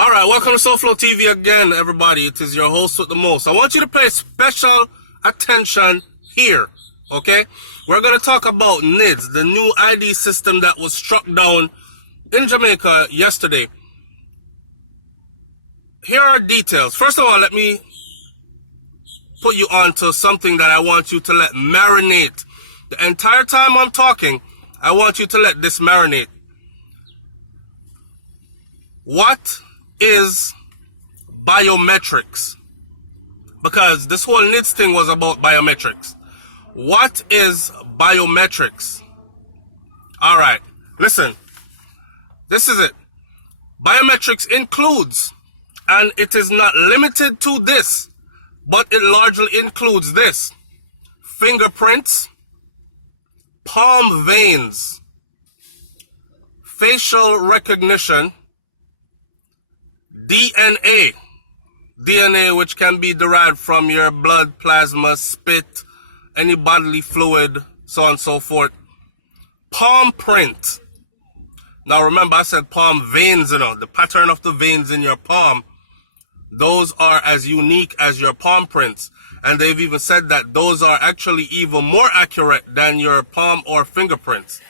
All right, welcome to SouFLoTV again, everybody. It is your host with the most. I want you to pay special attention here, okay? We're going to talk about NIDS, the new ID system that was struck down in Jamaica yesterday. Here are details. First of all, let me put you on to something that I want you to let marinate. The entire time I'm talking, I want you to let this marinate. What is biometrics? Because this whole NIDS thing was about biometrics. What is biometrics? All right, listen. This is it. Biometrics includes, and it is not limited to this, but it largely includes this: fingerprints, palm veins, facial recognition, DNA, which can be derived from your blood, plasma, spit, any bodily fluid, so on and so forth. Palm print. Now remember, I said palm veins, the pattern of the veins in your palm. Those are as unique as your palm prints. And they've even said that those are actually even more accurate than your palm or fingerprints.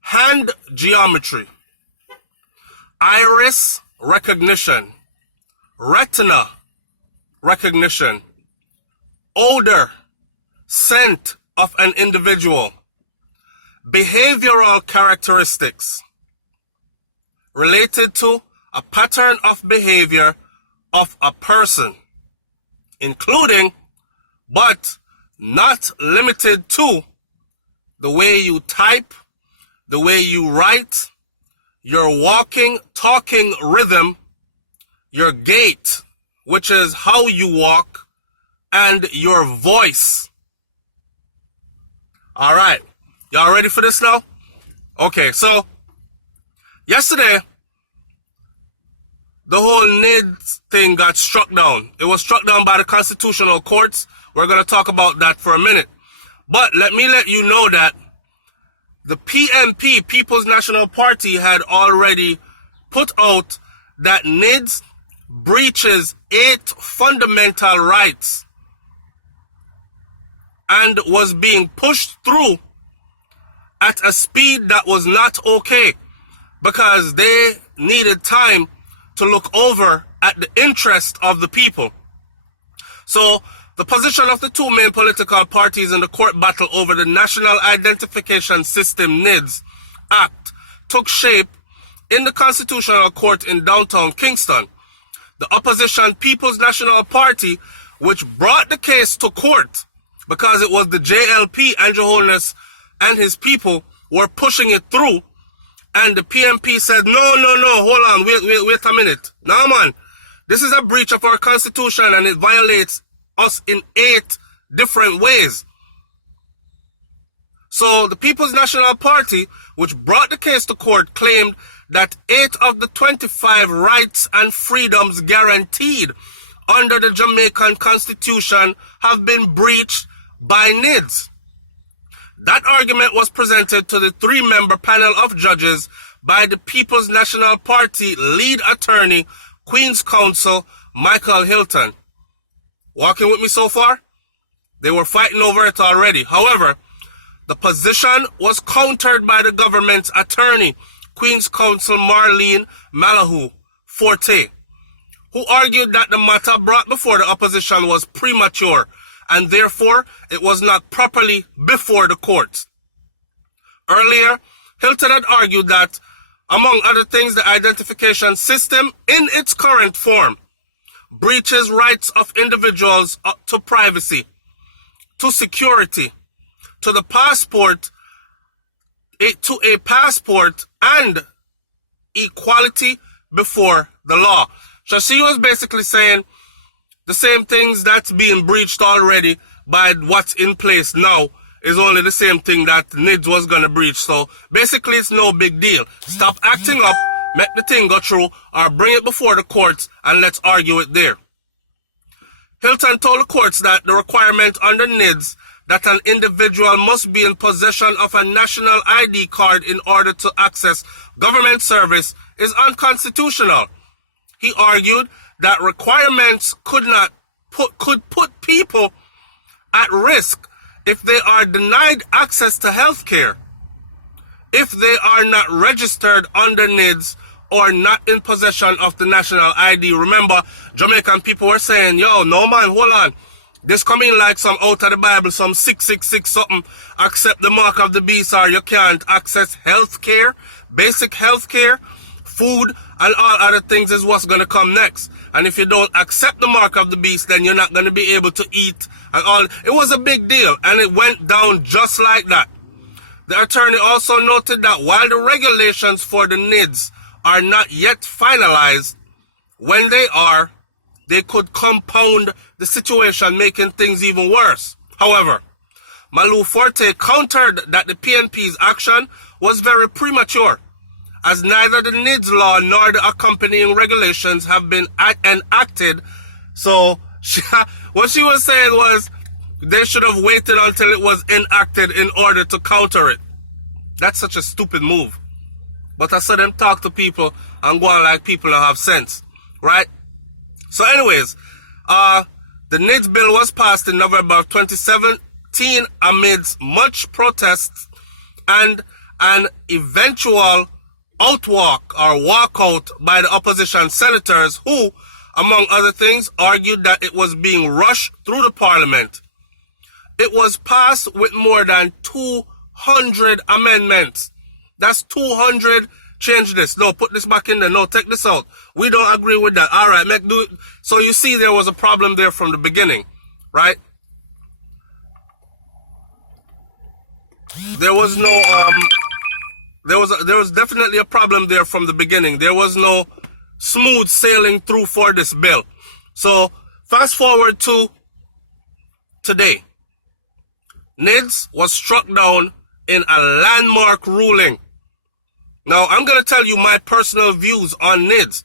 Hand geometry. Iris recognition, retina recognition, odor, scent of an individual, behavioral characteristics related to a pattern of behavior of a person, including but not limited to the way you type, the way you write, your walking, talking rhythm, your gait, which is how you walk, and your voice. All right. Y'all ready for this now? Okay, so yesterday, the whole NIDS thing got struck down. It was struck down by the constitutional courts. We're going to talk about that for a minute. But let me let you know that the PNP, People's National Party, had already put out that NIDS breaches 8 fundamental rights and was being pushed through at a speed that was not okay because they needed time to look over at the interest of the people. So the position of the two main political parties in the court battle over the National Identification System NIDS Act took shape in the Constitutional Court in downtown Kingston. The opposition People's National Party, which brought the case to court because it was the JLP, Andrew Holness, and his people were pushing it through, and the PNP said, no, hold on, wait a minute. Now, man, this is a breach of our Constitution and it violates us in 8 different ways. So the People's National Party, which brought the case to court, claimed that 8 of the 25 rights and freedoms guaranteed under the Jamaican Constitution have been breached by NIDS. That argument was presented to the 3-member panel of judges by the People's National Party lead attorney, Queen's Counsel Michael Hilton. Walking with me so far? They were fighting over it already. However, the position was countered by the government's attorney, Queen's Counsel Marlene Malahou Forte, who argued that the matter brought before the opposition was premature and therefore it was not properly before the courts. Earlier, Hilton had argued that, among other things, the identification system in its current form breaches rights of individuals to privacy, to security, to the passport, to a passport, and equality before the law. So she was basically saying the same things that's being breached already by what's in place now is only the same thing that NIDS was going to breach. So basically it's no big deal. Stop acting up, make the thing go through, or bring it before the courts and let's argue it there. Hilton told the courts that the requirement under NIDS that an individual must be in possession of a national ID card in order to access government service is unconstitutional. He argued that requirements could put people at risk if they are denied access to health care, if they are not registered under NIDS or not in possession of the national ID. Remember, Jamaican people were saying, yo, no man, hold on. This coming like some out of the Bible, some 666 something, accept the mark of the beast or you can't access health care, basic health care, food, and all other things is what's going to come next. And if you don't accept the mark of the beast, then you're not going to be able to eat and all. It was a big deal, and it went down just like that. The attorney also noted that while the regulations for the NIDS are not yet finalized, when they are, they could compound the situation, making things even worse. However, Malou Forte countered that the PNP's action was very premature, as neither the NIDS law nor the accompanying regulations have been enacted. So what she was saying was they should have waited until it was enacted in order to counter it. That's such a stupid move. But I saw them talk to people and go on like people that have sense, right? So anyways, the NIDS bill was passed in November of 2017 amidst much protests and an eventual outwalk or walkout by the opposition senators who, among other things, argued that it was being rushed through the parliament. It was passed with more than 200 amendments. That's 200. Change this. No, put this back in there. No, take this out. We don't agree with that. All right, do it. So you see there was a problem there from the beginning, right? There was no, there was definitely a problem there from the beginning. There was no smooth sailing through for this bill. So fast forward to today. NIDS was struck down in a landmark ruling. Now, I'm going to tell you my personal views on NIDS.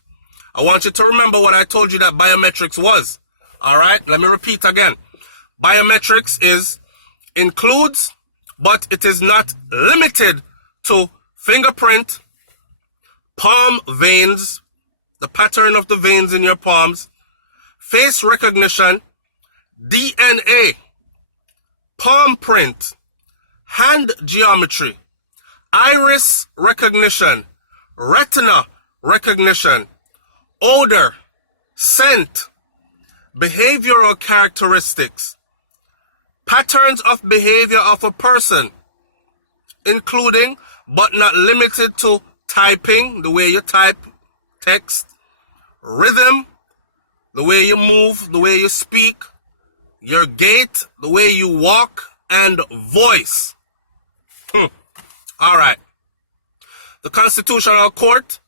I want you to remember what I told you that biometrics was. All right, let me repeat again. Biometrics includes, but it is not limited to fingerprint, palm veins, the pattern of the veins in your palms, face recognition, DNA, palm print, hand geometry, iris recognition, retina recognition, odor, scent, behavioral characteristics, patterns of behavior of a person, including but not limited to typing, the way you type text, rhythm, the way you move, the way you speak, your gait, the way you walk, and voice. All right. The Constitutional Court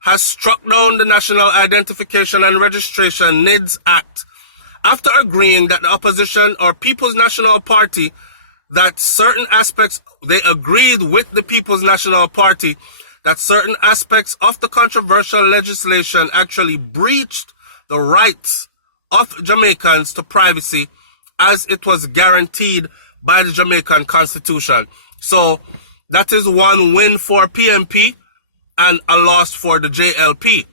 has struck down the National Identification and Registration NIDS Act after agreeing that the opposition or People's National Party that certain aspects, they agreed with the People's National Party that certain aspects of the controversial legislation actually breached the rights of Jamaicans to privacy as it was guaranteed by the Jamaican Constitution. So that is one win for PNP and a loss for the JLP.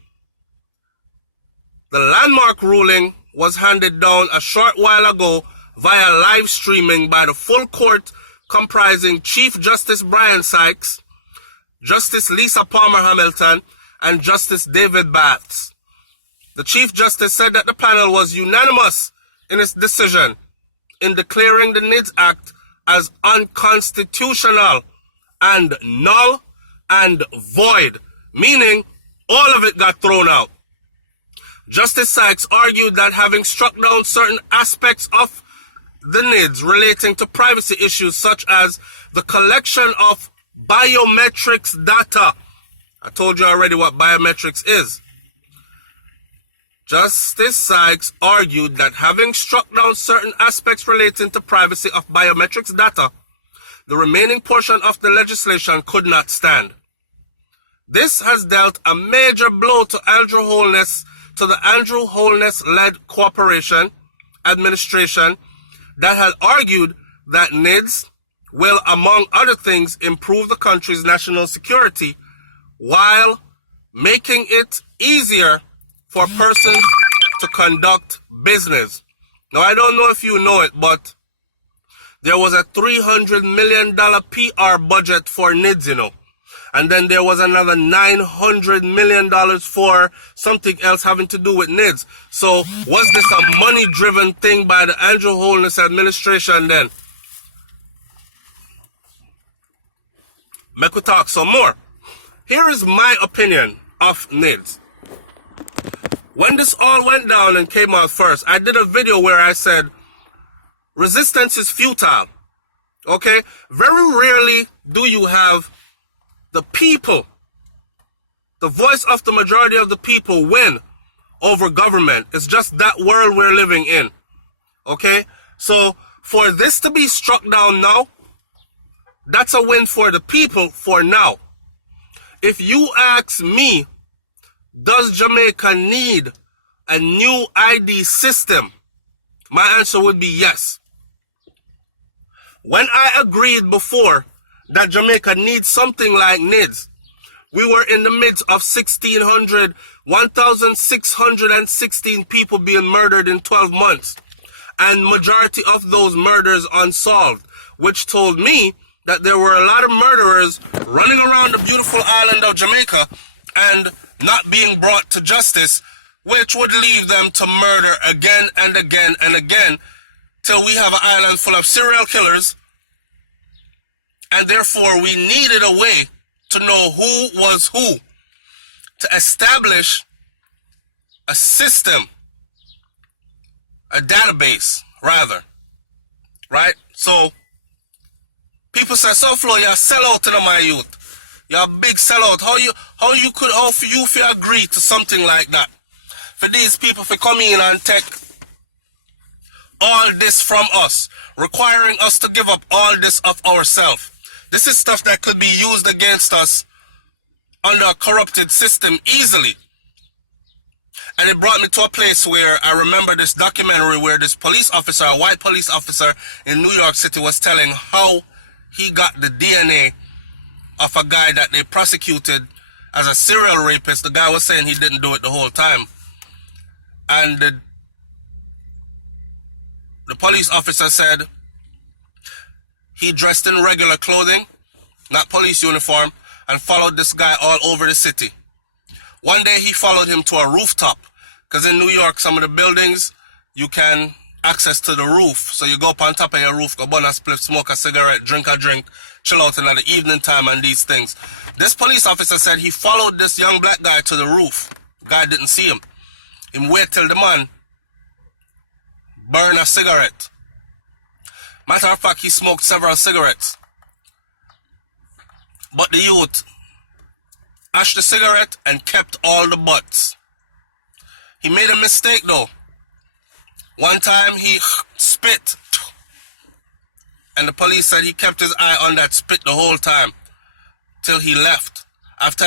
The landmark ruling was handed down a short while ago via live streaming by the full court comprising Chief Justice Brian Sykes, Justice Lisa Palmer Hamilton, and Justice David Batts. The Chief Justice said that the panel was unanimous in its decision in declaring the NIDS Act as unconstitutional and null and void, meaning all of it got thrown out. Justice Sykes argued that having struck down certain aspects of the NIDS relating to privacy issues such as the collection of biometrics data. I told you already what biometrics is. Justice Sykes argued that having struck down certain aspects relating to privacy of biometrics data, the remaining portion of the legislation could not stand. This has dealt a major blow to the Andrew Holness-led cooperation administration that had argued that NIDS will, among other things, improve the country's national security while making it easier for persons to conduct business. Now, I don't know if you know it, but there was a $300 million PR budget for NIDS, you know. And then there was another $900 million for something else having to do with NIDS. So was this a money-driven thing by the Andrew Holness administration then? Make we talk some more. Here is my opinion of NIDS. When this all went down and came out first, I did a video where I said, resistance is futile. Okay? Very rarely do you have the people, the voice of the majority of the people win over government. It's just that world we're living in. Okay? So for this to be struck down now, that's a win for the people for now. If you ask me, does Jamaica need a new ID system? My answer would be yes. When I agreed before that Jamaica needs something like NIDS, we were in the midst of 1,616 people being murdered in 12 months. And majority of those murders unsolved, which told me that there were a lot of murderers running around the beautiful island of Jamaica and not being brought to justice, which would leave them to murder again and again and again till we have an island full of serial killers. And therefore, we needed a way to know who was who, to establish a system, a database, rather. Right? So, people say, SouFlo, you're a sellout, my youth. You're a big sellout. How you feel agree to something like that? For these people to come in and take all this from us, requiring us to give up all this of ourselves. This is stuff that could be used against us under a corrupted system easily. And it brought me to a place where I remember this documentary where this police officer, a white police officer in New York City, was telling how he got the DNA of a guy that they prosecuted as a serial rapist. The guy was saying he didn't do it the whole time. And the police officer said he dressed in regular clothing, not police uniform, and followed this guy all over the city. One day he followed him to a rooftop, because in New York, some of the buildings, you can access to the roof. So you go up on top of your roof, go burn a spliff, smoke a cigarette, drink a drink, chill out in the evening time and these things. This police officer said he followed this young black guy to the roof. The guy didn't see him. He waited till the man burned a cigarette. Matter of fact, he smoked several cigarettes. But the youth ashed the cigarette and kept all the butts. He made a mistake though. One time he spit. And the police said he kept his eye on that spit the whole time till he left. After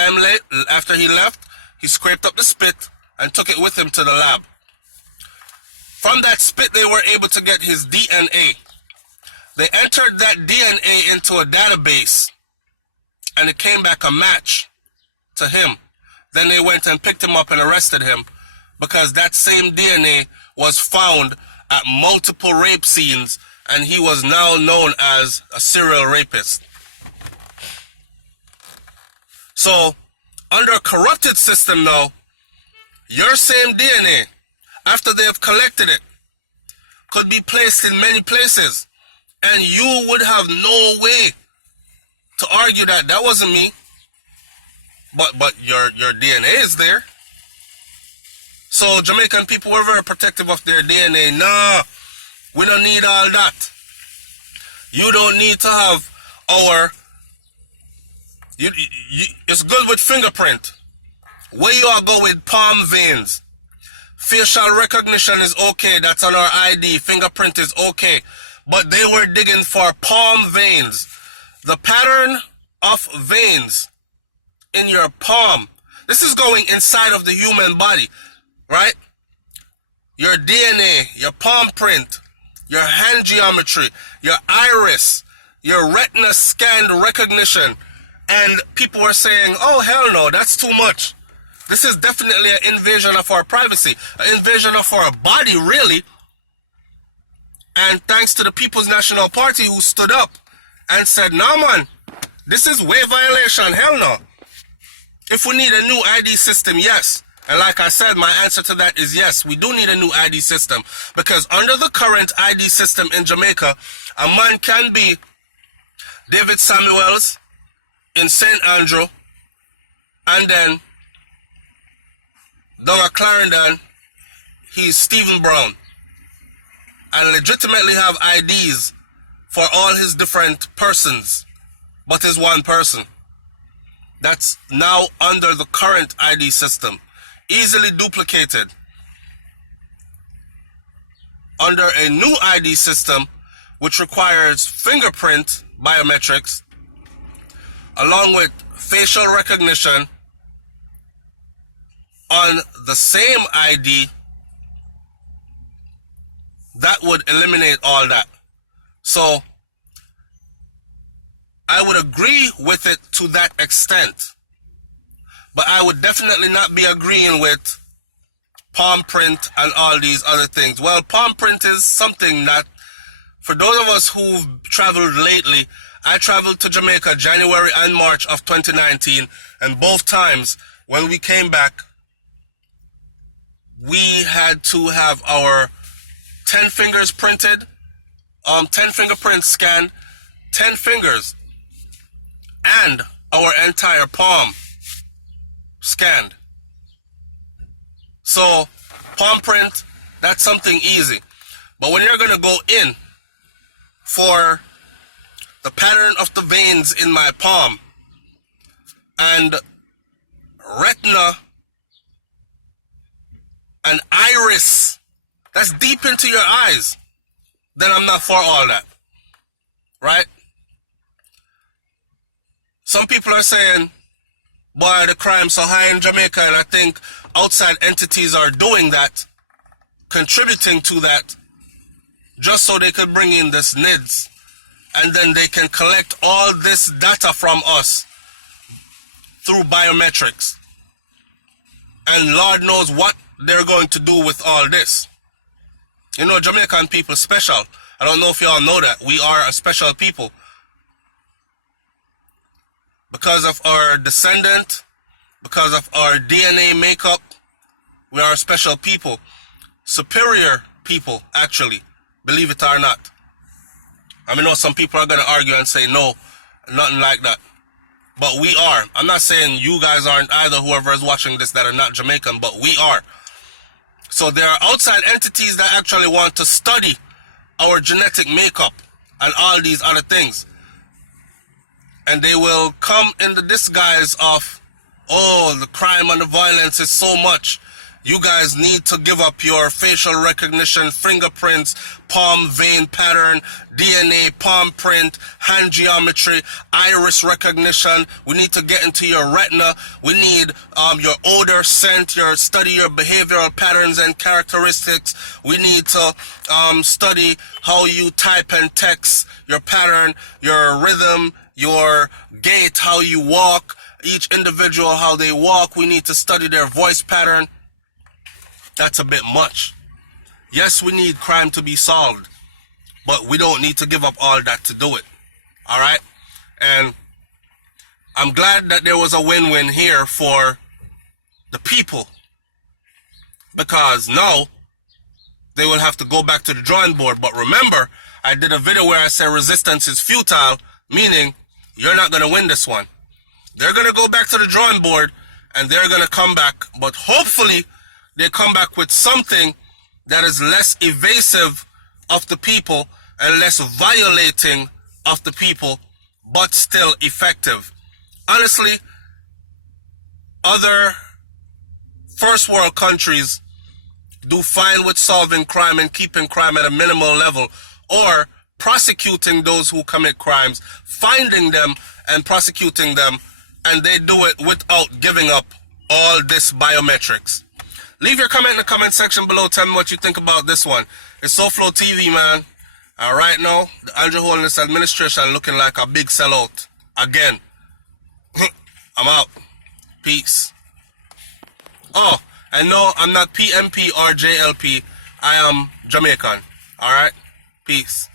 he left, he scraped up the spit and took it with him to the lab. From that spit, they were able to get his DNA. They entered that DNA into a database, and it came back a match to him. Then they went and picked him up and arrested him because that same DNA was found at multiple rape scenes, and he was now known as a serial rapist. So, under a corrupted system now, your same DNA, after they have collected it, could be placed in many places. And you would have no way to argue that that wasn't me. But your DNA is there. So Jamaican people were very protective of their DNA. Nah, we don't need all that. You don't need to have our... it's good with fingerprint. Where you are go with palm veins. Facial recognition is okay. That's on our ID. Fingerprint is okay. But they were digging for palm veins. The pattern of veins in your palm. This is going inside of the human body, right? Your DNA, your palm print, your hand geometry, your iris, your retina scanned recognition. And people were saying, oh, hell no, that's too much. This is definitely an invasion of our privacy, an invasion of our body, really. And thanks to the People's National Party who stood up and said, no man, this is way violation, hell no. If we need a new ID system, yes. And like I said, my answer to that is yes, we do need a new ID system. Because under the current ID system in Jamaica, a man can be David Samuels in St. Andrew, and then down at Clarendon, he's Stephen Brown, and legitimately have IDs for all his different persons, but is one person. That's now under the current ID system, easily duplicated. Under a new ID system, which requires fingerprint biometrics, along with facial recognition on the same ID, that would eliminate all that. So I would agree with it to that extent, but I would definitely not be agreeing with palm print and all these other things. Well, palm print is something that, for those of us who've traveled lately, I traveled to Jamaica January and March of 2019, and both times when we came back, we had to have our 10 fingers printed, 10 fingerprints scanned, 10 fingers, and our entire palm scanned. So, palm print, that's something easy. But when you're going to go in for the pattern of the veins in my palm and retina and iris, that's deep into your eyes, then I'm not for all that, right? Some people are saying, boy, the crime's so high in Jamaica, and I think outside entities are doing that, contributing to that, just so they could bring in this NIDS, and then they can collect all this data from us through biometrics. And Lord knows what they're going to do with all this. You know, Jamaican people special. I don't know if you all know that. We are a special people. Because of our descendant, because of our DNA makeup, we are a special people. Superior people, actually, believe it or not. I mean, know some people are going to argue and say, no, nothing like that. But we are. I'm not saying you guys aren't either, whoever is watching this, that are not Jamaican, but we are. So there are outside entities that actually want to study our genetic makeup and all these other things. And they will come in the disguise of, oh, the crime and the violence is so much. You guys need to give up your facial recognition, fingerprints, palm vein pattern, DNA, palm print, hand geometry, iris recognition. We need to get into your retina. We need your odor, scent, your study your behavioral patterns and characteristics. We need to study how you type and text, your pattern, your rhythm, your gait, how you walk, each individual, how they walk. We need to study their voice pattern. That's a bit much. Yes, we need crime to be solved, but we don't need to give up all that to do it. All right? And I'm glad that there was a win-win here for the people, because now they will have to go back to the drawing board. But remember, I did a video where I said resistance is futile, meaning you're not going to win this one. They're going to go back to the drawing board and they're going to come back, but hopefully they come back with something that is less evasive of the people and less violating of the people, but still effective. Honestly, other first world countries do fine with solving crime and keeping crime at a minimal level, or prosecuting those who commit crimes, finding them and prosecuting them, and they do it without giving up all this biometrics. Leave your comment in the comment section below. Tell me what you think about this one. It's SouFLoTV, man. Right now, the Andrew Holness administration looking like a big sellout. Again. I'm out. Peace. Oh, and no, I'm not PMP or JLP. I am Jamaican. Alright? Peace.